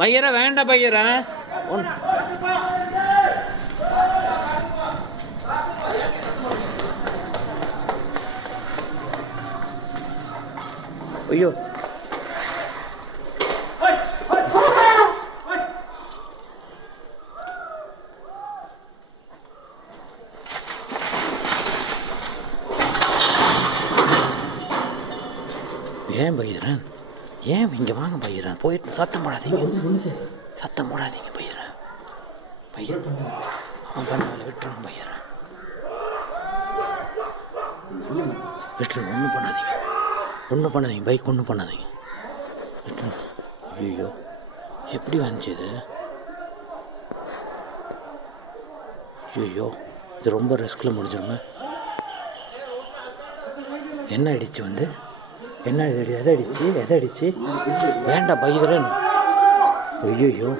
பையரா வேண்டாம் பையரா ஐயோ ஏன் பையரன் ஏன் இங்க வாங்க பையரன் போயிட்டு சத்தம் போடாதீங்க சத்தம் போடாதீங்க பையரன் பையன் அவன் பண்ண விட்டுருங்க பையரன் விட்டுருங்க ஒன்றும் பண்ணாதீங்க பைக் ஒன்றும் பண்ணாதீங்க விட்டுருங்க ஐயோ எப்படி வந்துச்சு இது ஐயோ இது ரொம்ப ரிஸ்கில் முடிஞ்சிருங்க என்ன ஆயிடுச்சு வந்து என்ன எதை அடிச்சு வேண்டாம் பையரன் ஐயோ